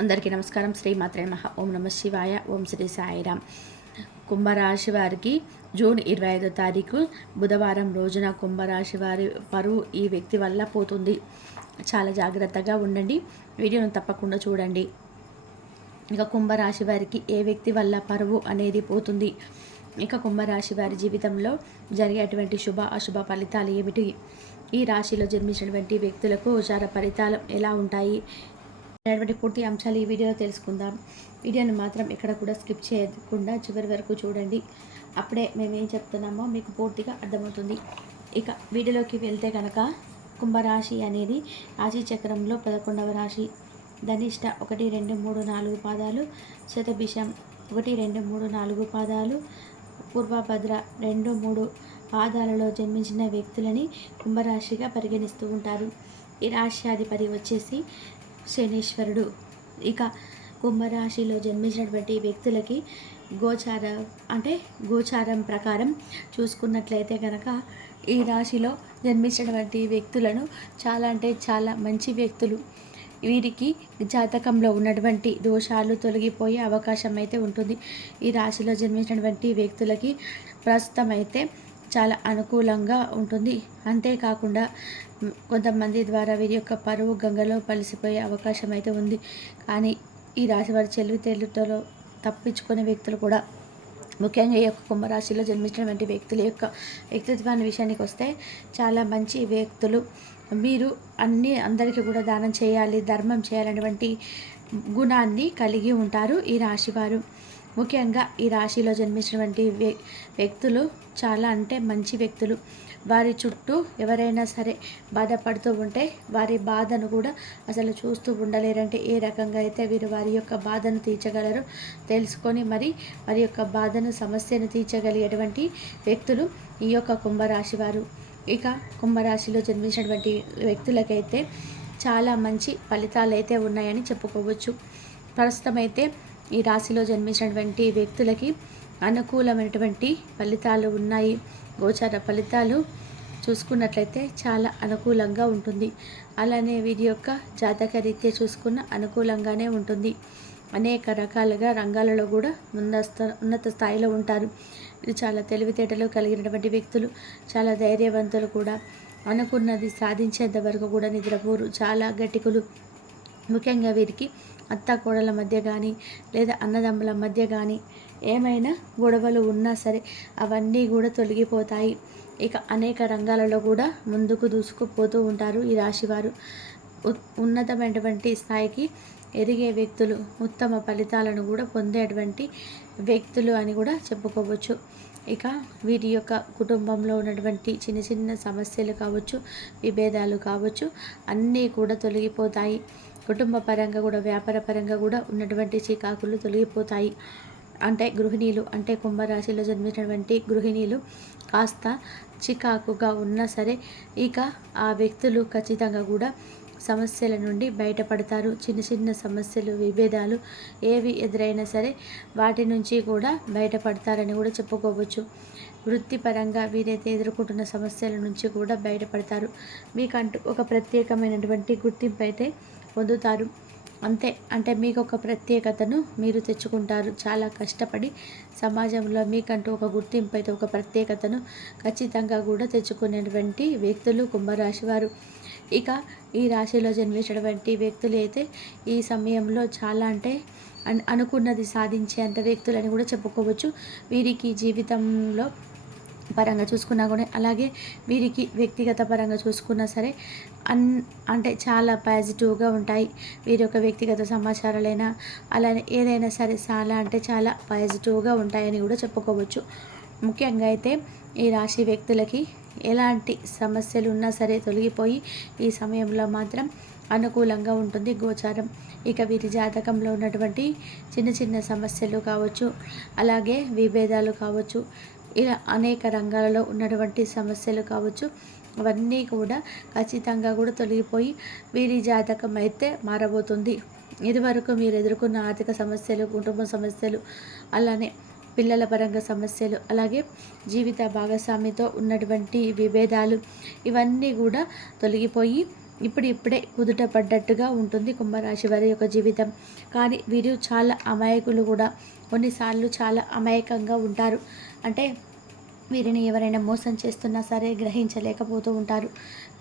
అందరికీ నమస్కారం. శ్రీమాత్రే నమః. ఓం నమ శివాయ. ఓం శ్రీ సాయిరామ్. కుంభరాశి వారికి జూన్ 25వ తారీఖు బుధవారం రోజున కుంభరాశి వారి పరువు ఈ వ్యక్తి వల్ల పోతుంది. చాలా జాగ్రత్తగా ఉండండి. వీడియోను తప్పకుండా చూడండి. ఇక కుంభరాశి వారికి ఏ వ్యక్తి వల్ల పరువు అనేది పోతుంది, ఇక కుంభరాశి వారి జీవితంలో జరిగేటువంటి శుభ అశుభ ఫలితాలు ఏమిటి, ఈ రాశిలో జన్మించినటువంటి వ్యక్తులకు గోచార ఫలితాలు ఎలా ఉంటాయి అనేటువంటి పూర్తి అంశాలు ఈ వీడియోలో తెలుసుకుందాం. వీడియోను మాత్రం ఎక్కడ కూడా స్కిప్ చేయకుండా చివరి వరకు చూడండి. అప్పుడే మేము ఏం చెప్తున్నామో మీకు పూర్తిగా అర్థమవుతుంది. ఇక వీడియోలోకి వెళ్తే కనుక కుంభరాశి అనేది రాశి చక్రంలో 11వ రాశి. ధనిష్ట 1, 2, 3, 4 పాదాలు, శతభిషం 1, 2, 3, 4 పాదాలు, పూర్వభద్ర 2, 3 పాదాలలో జన్మించిన వ్యక్తులని కుంభరాశిగా పరిగణిస్తూ ఉంటారు. ఈ రాశ్యాధిపతి వచ్చేసి శనీశ్వరుడు. ఇక కుంభరాశిలో జన్మించినటువంటి వ్యక్తులకి గోచారం ప్రకారం చూసుకున్నట్లయితే కనుక ఈ రాశిలో జన్మించినటువంటి వ్యక్తులను చాలా మంచి వ్యక్తులు. వీరికి జాతకంలో ఉన్నటువంటి దోషాలు తొలగిపోయే అవకాశం అయితే ఉంటుంది. ఈ రాశిలో జన్మించినటువంటి వ్యక్తులకి ప్రస్తుతం అయితే చాలా అనుకూలంగా ఉంటుంది. అంతేకాకుండా కొంతమంది ద్వారా వీరి యొక్క పరువు గంగలో కలిసిపోయే అవకాశం అయితే ఉంది. కానీ ఈ రాశి వారి తెలివితేటలతో తప్పించుకునే వ్యక్తులు కూడా, ముఖ్యంగా ఈ యొక్క కుంభరాశిలో జన్మించినటువంటి వ్యక్తుల యొక్క వ్యక్తిత్వాన్ని విషయానికి వస్తే చాలా మంచి వ్యక్తులు. మీరు అందరికీ కూడా దానం చేయాలి, ధర్మం చేయాలనేటువంటి గుణాన్ని కలిగి ఉంటారు ఈ రాశివారు. ముఖ్యంగా ఈ రాశిలో జన్మించినటువంటి వ్యక్తులు చాలా మంచి వ్యక్తులు. వారి చుట్టూ ఎవరైనా సరే బాధపడుతూ ఉంటే వారి బాధను కూడా అసలు చూస్తూ ఉండలేరంటే ఏ రకంగా అయితే వీరు వారి యొక్క బాధను తీర్చగలరో తెలుసుకొని వారి యొక్క బాధను సమస్యను తీర్చగలిగేటువంటి వ్యక్తులు ఈ యొక్క కుంభరాశి వారు. ఇక కుంభరాశిలో జన్మించినటువంటి వ్యక్తులకైతే చాలా మంచి ఫలితాలు అయితే ఉన్నాయని చెప్పుకోవచ్చు. ప్రస్తుతం అయితే ఈ రాశిలో జన్మించినటువంటి వ్యక్తులకి అనుకూలమైనటువంటి ఫలితాలు ఉన్నాయి. గోచార ఫలితాలు చూసుకున్నట్లయితే చాలా అనుకూలంగా ఉంటుంది. అలానే వీరి యొక్క జాతక రీత్యా చూసుకున్న అనుకూలంగానే ఉంటుంది. అనేక రకాలుగా రంగాలలో కూడా ఉన్నత స్థాయిలో ఉంటారు. వీరు చాలా తెలివితేటలు కలిగినటువంటి వ్యక్తులు, చాలా ధైర్యవంతులు కూడా. అనుకున్నది సాధించేంత వరకు కూడా నిద్రపోరు, చాలా గట్టికులు. ముఖ్యంగా వీరికి అత్త కోడల మధ్య కానీ లేదా అన్నదమ్ముల మధ్య కానీ ఏమైనా గొడవలు ఉన్నా సరే అవన్నీ కూడా తొలగిపోతాయి. ఇక అనేక రంగాలలో కూడా ముందుకు దూసుకుపోతూ ఉంటారు ఈ రాశివారు. ఉన్నతమైనటువంటి స్థాయికి ఎదిగే వ్యక్తులు, ఉత్తమ ఫలితాలను కూడా పొందేటువంటి వ్యక్తులు అని కూడా చెప్పుకోవచ్చు. ఇక వీరి యొక్క కుటుంబంలో ఉన్నటువంటి చిన్న సమస్యలు కావచ్చు, విభేదాలు కావచ్చు, అన్నీ కూడా తొలగిపోతాయి. కుటుంబ పరంగా కూడా, వ్యాపార పరంగా కూడా ఉన్నటువంటి చికాకులు తొలగిపోతాయి. గృహిణీలు, కుంభరాశిలో జన్మించినటువంటి గృహిణీలు కాస్త చికాకుగా ఉన్నా సరే ఇక ఆ వ్యక్తులు ఖచ్చితంగా కూడా సమస్యల నుండి బయటపడతారు. చిన్న సమస్యలు, విభేదాలు ఏవి ఎదురైనా సరే వాటి నుంచి కూడా బయటపడతారని కూడా చెప్పుకోవచ్చు. వృత్తిపరంగా వీరైతే ఎదుర్కొంటున్న సమస్యల నుంచి కూడా బయటపడతారు. మీకంటూ ఒక ప్రత్యేకమైనటువంటి గుర్తింపు అయితే పొందుతారు. మీకు ఒక ప్రత్యేకతను మీరు తెచ్చుకుంటారు. చాలా కష్టపడి సమాజంలో మీకంటూ ఒక గుర్తింపు అయితే, ఒక ప్రత్యేకతను ఖచ్చితంగా కూడా తెచ్చుకునేటువంటి వ్యక్తులు కుంభరాశి వారు. ఇక ఈ రాశిలో జన్మించినటువంటి వ్యక్తులు అయితే ఈ సమయంలో చాలా అనుకున్నది సాధించేంత వ్యక్తులని కూడా చెప్పుకోవచ్చు. వీరికి జీవితంలో పరంగా చూసుకున్నా కూడా, అలాగే వీరికి వ్యక్తిగత పరంగా చూసుకున్నా సరే చాలా పాజిటివ్గా ఉంటాయి. వీరి యొక్క వ్యక్తిగత సమాచారాలైనా అలానే ఏదైనా సరే చాలా పాజిటివ్గా ఉంటాయని కూడా చెప్పుకోవచ్చు. ముఖ్యంగా అయితే ఈ రాశి వ్యక్తులకి ఎలాంటి సమస్యలు ఉన్నా సరే తొలగిపోయి ఈ సమయంలో మాత్రం అనుకూలంగా ఉంటుంది గోచారం. ఇక వీరి జాతకంలో ఉన్నటువంటి చిన్న సమస్యలు కావచ్చు, అలాగే విభేదాలు కావచ్చు, ఇలా అనేక రంగాలలో ఉన్నటువంటి సమస్యలు కావచ్చు, అవన్నీ కూడా ఖచ్చితంగా కూడా తొలగిపోయి వీరి జాతకం అయితే మారబోతుంది. ఇదివరకు మీరు ఎదుర్కొన్న ఆర్థిక సమస్యలు, కుటుంబ సమస్యలు, అలానే పిల్లల పరంగా సమస్యలు, అలాగే జీవిత భాగస్వామితో ఉన్నటువంటి విభేదాలు, ఇవన్నీ కూడా తొలగిపోయి ఇప్పుడిప్పుడే కుదుట పడ్డట్టుగా ఉంటుంది కుంభరాశి వారి యొక్క జీవితం. కానీ వీరు చాలా అమాయకులు కూడా. కొన్నిసార్లు చాలా అమాయకంగా ఉంటారు. అంటే వీరిని ఎవరైనా మోసం చేస్తున్నా సరే గ్రహించలేకపోతూ ఉంటారు.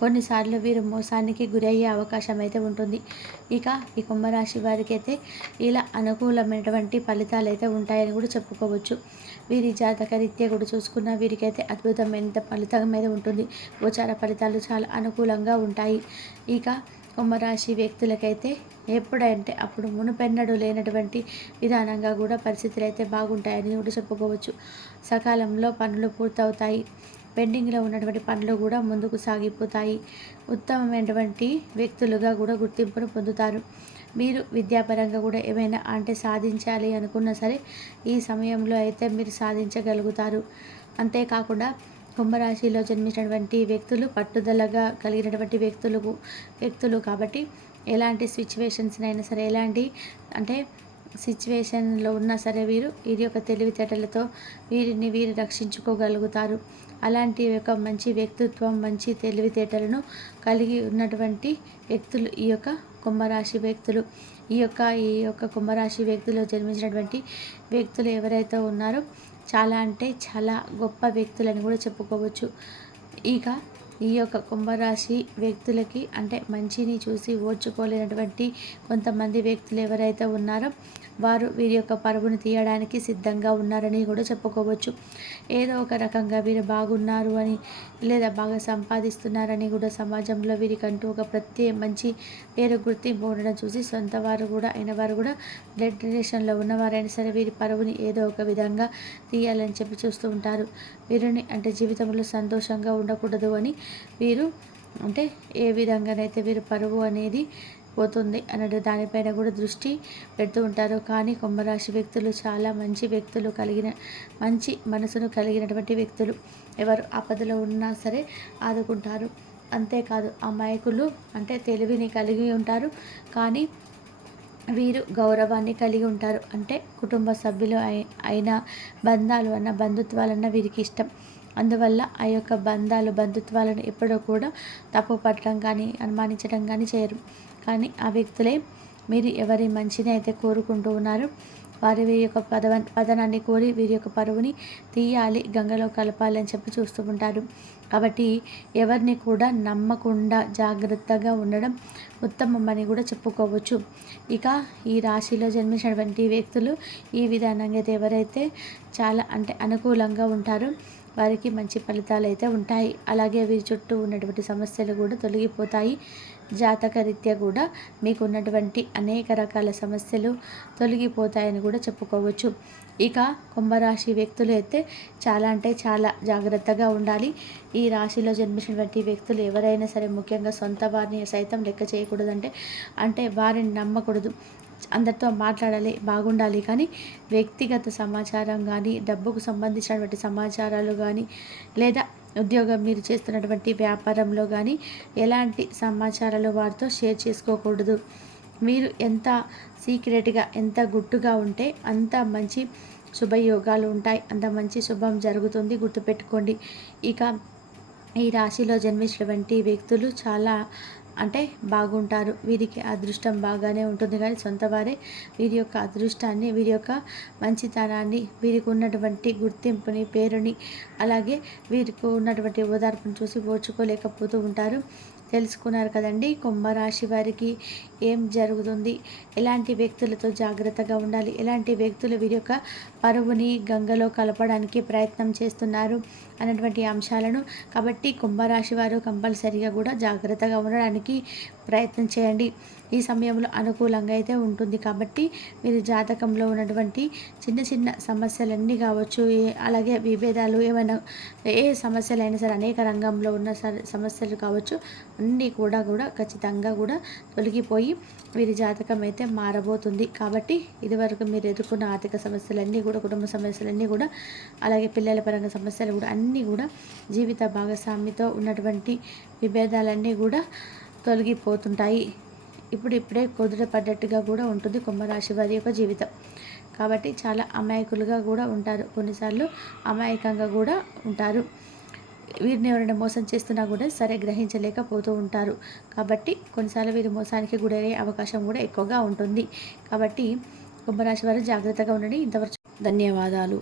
కొన్నిసార్లు వీరు మోసానికి గురయ్యే అవకాశం అయితే ఉంటుంది. ఇక ఈ కుంభరాశి వారికి అయితే ఇలా అనుకూలమైనటువంటి ఫలితాలు అయితే ఉంటాయని కూడా చెప్పుకోవచ్చు. వీరి జాతక రీత్యా కూడా చూసుకున్న వీరికైతే అద్భుతమైన ఫలితం మీద ఉంటుంది. గోచార ఫలితాలు చాలా అనుకూలంగా ఉంటాయి. ఇక కుంభరాశి వ్యక్తులకైతే ఎప్పుడంటే అప్పుడు మునుపెన్నడూ లేనటువంటి విధానంగా కూడా పరిస్థితులు అయితే బాగుంటాయని కూడా చెప్పుకోవచ్చు. సకాలంలో పనులు పూర్తవుతాయి. పెండింగ్లో ఉన్నటువంటి పనులు కూడా ముందుకు సాగిపోతాయి. ఉత్తమమైనటువంటి వ్యక్తులుగా కూడా గుర్తింపును పొందుతారు. మీరు విద్యాపరంగా కూడా ఏమైనా అంటే సాధించాలి అనుకున్నా సరే ఈ సమయంలో అయితే మీరు సాధించగలుగుతారు. అంతేకాకుండా కుంభరాశిలో జన్మించినటువంటి వ్యక్తులు పట్టుదలగా కలిగినటువంటి వ్యక్తులు కాబట్టి ఎలాంటి సిచ్యువేషన్స్నైనా సరే ఎలాంటి అంటే సిచ్యువేషన్లో ఉన్నా సరే వీరి యొక్క తెలివితేటలతో వీరు రక్షించుకోగలుగుతారు. అలాంటి యొక్క మంచి వ్యక్తిత్వం మంచి తెలివితేటలను కలిగి ఉన్నటువంటి వ్యక్తులు ఈ యొక్క కుంభరాశి వ్యక్తులు. ఈ యొక్క కుంభరాశి వ్యక్తులు జన్మించినటువంటి వ్యక్తులు ఎవరైతే ఉన్నారో చాలా అంటే చాలా గొప్ప వ్యక్తులని కూడా చెప్పుకోవచ్చు. ఇక ఈ యొక్క కుంభరాశి వ్యక్తులకి అంటే మంచిని చూసి ఓర్చుకోలేనటువంటి కొంతమంది వ్యక్తులు ఎవరైతే ఉన్నారో వారు వీరి యొక్క పరువును తీయడానికి సిద్ధంగా ఉన్నారని కూడా చెప్పుకోవచ్చు. ఏదో ఒక రకంగా వీరు బాగున్నారు అని లేదా బాగా సంపాదిస్తున్నారని కూడా సమాజంలో వీరికంటూ ఒక మంచి పేరు గుర్తింపు ఉండడం చూసి సొంత వారు కూడా అయిన వారు కూడా బ్లడ్ రిలేషన్లో ఉన్నవారైనా సరే వీరి పరువుని ఏదో ఒక విధంగా తీయాలని చెప్పి చూస్తూ ఉంటారు. వీరిని అంటే జీవితంలో సంతోషంగా ఉండకూడదు అని వీరు అంటే ఏ విధంగానైతే వీరు పరువు అనేది పోతుంది అన్నట్టు దానిపైన కూడా దృష్టి పెడుతూ ఉంటారు. కానీ కుంభరాశి వ్యక్తులు చాలా మంచి వ్యక్తులు మంచి మనసును కలిగినటువంటి వ్యక్తులు. ఎవరు ఆపదలో ఉన్నా సరే ఆదుకుంటారు. అంతేకాదు అమాయకులు అంటే తెలివిని కలిగి ఉంటారు. కానీ వీరు గౌరవాన్ని కలిగి ఉంటారు. అంటే కుటుంబ సభ్యులు అయిన బంధాలు అన్న బంధుత్వాలన్న వీరికి ఇష్టం. అందువల్ల ఆ యొక్క బంధుత్వాలను ఎప్పుడూ కూడా తప్పు పట్టడం కానీ అనుమానించడం కానీ చేయరు. కానీ ఆ వ్యక్తులే మీరు ఎవరి మంచిని అయితే కోరుకుంటూ ఉన్నారో వీరి యొక్క పతనాన్ని కోరి వీరి యొక్క పరువుని తీయాలి, గంగలో కలపాలి అని చెప్పి చూస్తూ ఉంటారు. కాబట్టి ఎవరిని కూడా నమ్మకుండా జాగ్రత్తగా ఉండడం ఉత్తమమని కూడా చెప్పుకోవచ్చు. ఇక ఈ రాశిలో జన్మించినటువంటి వ్యక్తులు ఈ విధానంగా అయితే ఎవరైతే చాలా అంటే అనుకూలంగా ఉంటారో వారికి మంచి ఫలితాలు అయితే ఉంటాయి. అలాగే వీరి చుట్టూ ఉన్నటువంటి సమస్యలు కూడా తొలగిపోతాయి. జాతక రీత్యా కూడా మీకు ఉన్నటువంటి అనేక రకాల సమస్యలు తొలగిపోతాయని కూడా చెప్పుకోవచ్చు. ఇక కుంభరాశి వ్యక్తులు అయితే చాలా అంటే చాలా జాగ్రత్తగా ఉండాలి. ఈ రాశిలో జన్మించినటువంటి వ్యక్తులు ఎవరైనా సరే ముఖ్యంగా సొంత వారిని సైతం లెక్క చేయకూడదంటే అంటే వారిని నమ్మకూడదు. అందరితో మాట్లాడాలి, బాగుండాలి. కానీ వ్యక్తిగత సమాచారం కానీ డబ్బుకు సంబంధించినటువంటి సమాచారాలు కానీ లేదా ఉద్యోగం మీరు చేస్తున్నటువంటి వ్యాపారంలో కానీ ఎలాంటి సమాచారాలు వారితో షేర్ చేసుకోకూడదు. మీరు ఎంత సీక్రెట్గా ఎంత గుట్టుగా ఉంటే అంత మంచి శుభయోగాలు ఉంటాయి, అంత మంచి శుభం జరుగుతుంది, గుర్తుపెట్టుకోండి. ఇక ఈ రాశిలో జన్మించినటువంటి వ్యక్తులు చాలా అంటే బాగుంటారు. వీరికి అదృష్టం బాగానే ఉంటుంది. కానీ సొంత వారే వీరి యొక్క అదృష్టాన్ని వీరి యొక్క మంచితనాన్ని వీరికి ఉన్నటువంటి గుర్తింపుని పేరుని అలాగే వీరికి ఉన్నటువంటి ఓదార్పును చూసి ఓర్చుకోలేకపోతూ ఉంటారు. తెలుసుకున్నారు కదండి కుంభరాశి వారికి ఏం జరుగుతుంది, ఎలాంటి వ్యక్తులతో జాగ్రత్తగా ఉండాలి, ఎలాంటి వ్యక్తులు వీరి యొక్క పరువుని గంగలో కలపడానికి ప్రయత్నం చేస్తున్నారు అన్నటువంటి అంశాలను. కాబట్టి కుంభరాశి వారు కంపల్సరీగా కూడా జాగ్రత్తగా ఉండడానికి ప్రయత్నం చేయండి. ఈ సమయంలో అనుకూలంగా అయితే ఉంటుంది. కాబట్టి మీరు జాతకంలో ఉన్నటువంటి చిన్న చిన్న సమస్యలన్నీ కావచ్చు, అలాగే విభేదాలు ఏమైనా ఏ సమస్యలైనా సరే అనేక రంగంలో ఉన్న సమస్యలు కావచ్చు అన్నీ కూడా ఖచ్చితంగా కూడా తొలగిపోయి వీరి జాతకం అయితే మారబోతుంది. కాబట్టి ఇదివరకు మీరు ఎదుర్కొన్న ఆర్థిక సమస్యలన్నీ కూడా కుటుంబ సమస్యలన్నీ కూడా అలాగే పిల్లల పరంగా సమస్యలు కూడా అన్నీ కూడా జీవిత భాగస్వామితో ఉన్నటువంటి విభేదాలన్నీ కూడా తొలగిపోతుంటాయి. ఇప్పుడే కుదుట పడ్డట్టుగా కూడా ఉంటుంది కుంభరాశి వారి యొక్క జీవితం. కాబట్టి చాలా అమాయకులుగా కూడా ఉంటారు, కొన్నిసార్లు అమాయకంగా కూడా ఉంటారు. వీరిని ఎవరైనా మోసం చేస్తున్నా కూడా సరే గ్రహించలేకపోతూ ఉంటారు. కాబట్టి కొన్నిసార్లు వీరు మోసానికి గురయ్యే అవకాశం కూడా ఎక్కువగా ఉంటుంది. కాబట్టి కుంభరాశి వారు జాగ్రత్తగా ఉండండి. ఇంతవరకు ధన్యవాదాలు.